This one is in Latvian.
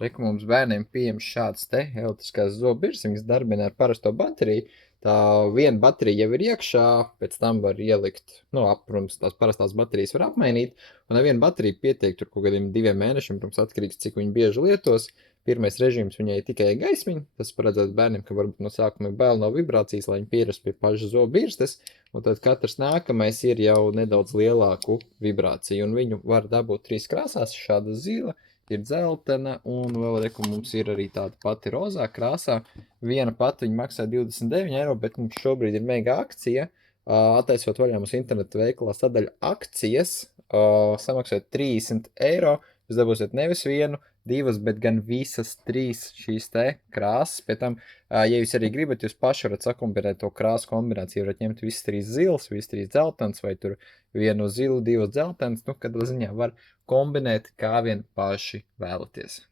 Reku mums bērniem pieejams šāds te elektriskās zobirziņas darbina ar parasto bateriju. Tā viena baterija jau ir iekšā, pēc tam var ielikt, protams, tās parastās baterijas var apmainīt, un ar vienu bateriju pietiek tur kaut kādiem 2 mēnešiem, protams, atkarīgs, cik viņi bieži lietos. Pirmais režīms viņai tikai gaismiņa, tas paredzēts bērniem, ka varbūt no sākuma ir bail no vibrācijas, lai viņi pierastu pie paša zobirstes, un tad katrs nākamais ir jau nedaudz lielāku vibrāciju, un viņu var dabūt 3 krāsās, šāda zila, ir dzeltena, un vēl reku mums ir arī tāda pati rozā krāsā. Viena pati viņa maksā 29 eiro, bet mums šobrīd ir mega akcija. Attaisot vaļā mūsu internetu veikalā sadaļa akcijas, samaksājot 30 eiro, jūs dabūsiet nevis vienu, divas, bet gan visas 3 šīs te krāsas. Pēc tam, ja jūs arī gribat, jūs paši varat sakombinēt to krāsu kombināciju, varat ņemt visas 3 zilas, visas 3 dzeltenas, vai tur vienu zilu, 2 dzeltenas, kad ziņā var kombinēt, kā vien paši vēlaties.